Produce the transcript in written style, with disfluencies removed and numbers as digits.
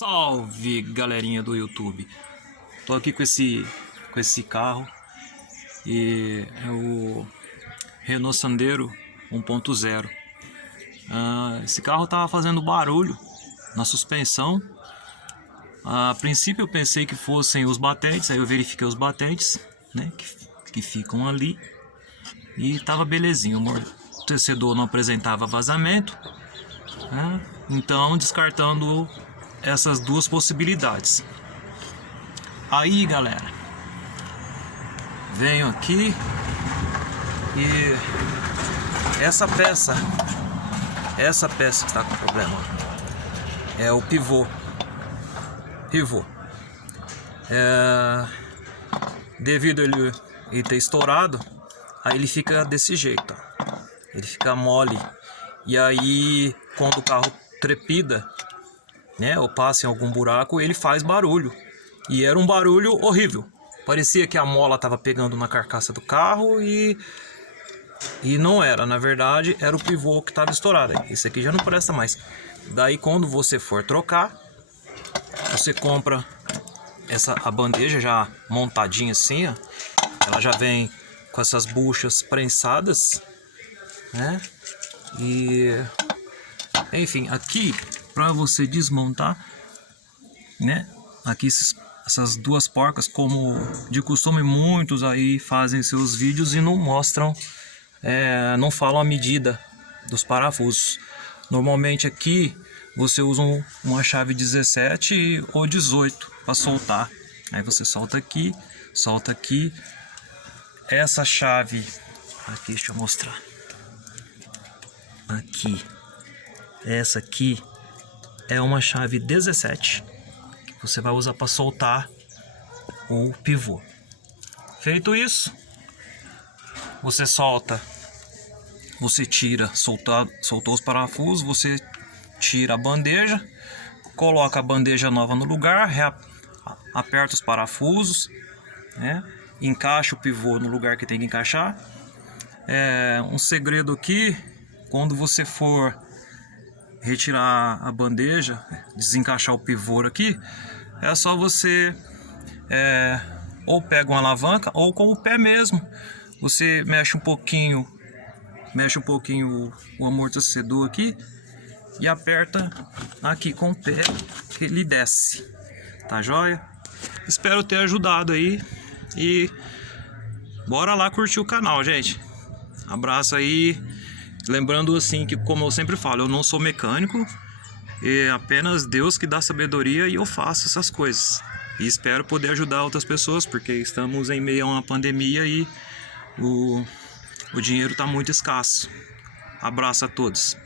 Salve, galerinha do YouTube. Tô aqui com esse carro e é o Renault Sandero 1.0. Esse carro tava fazendo barulho na suspensão. A princípio eu pensei que fossem os batentes, aí eu verifiquei os batentes, né, que ficam ali, e tava belezinho. O amortecedor não apresentava vazamento, né? Então, descartando essas duas possibilidades. Aí, galera, venho aqui e essa peça que está com problema é o pivô. Devido a ele ter estourado, aí ele fica desse jeito, ó. Ele fica mole, e aí quando o carro trepida, né, ou passa em algum buraco, ele faz barulho. E era um barulho horrível. Parecia que a mola estava pegando na carcaça do carro e não era. Na verdade, era o pivô que estava estourado. Esse aqui já não presta mais. Daí, quando você for trocar, você compra a bandeja já montadinha assim, ó. Ela já vem com essas buchas prensadas, né? E enfim, aqui para você desmontar, né? Aqui essas duas porcas, como de costume muitos aí fazem seus vídeos e não mostram, não falam a medida dos parafusos. Normalmente aqui você usa uma chave 17 ou 18 para soltar. Aí você solta aqui. Essa chave aqui, deixa eu mostrar. Aqui, essa aqui é uma chave 17 que você vai usar para soltar o pivô. Feito isso, você solta, soltou os parafusos, você tira a bandeja, coloca a bandeja nova no lugar, aperta os parafusos, né? Encaixa o pivô no lugar que tem que encaixar. Um segredo aqui: quando você for retirar a bandeja, desencaixar o pivô aqui, é só você ou pega uma alavanca ou com o pé mesmo. Você mexe um pouquinho o amortecedor aqui e aperta aqui com o pé, que ele desce. Tá joia? Espero ter ajudado aí e bora lá curtir o canal, gente. Abraço aí. Lembrando assim que, como eu sempre falo, eu não sou mecânico, é apenas Deus que dá sabedoria e eu faço essas coisas. E espero poder ajudar outras pessoas, porque estamos em meio a uma pandemia e o dinheiro está muito escasso. Abraço a todos.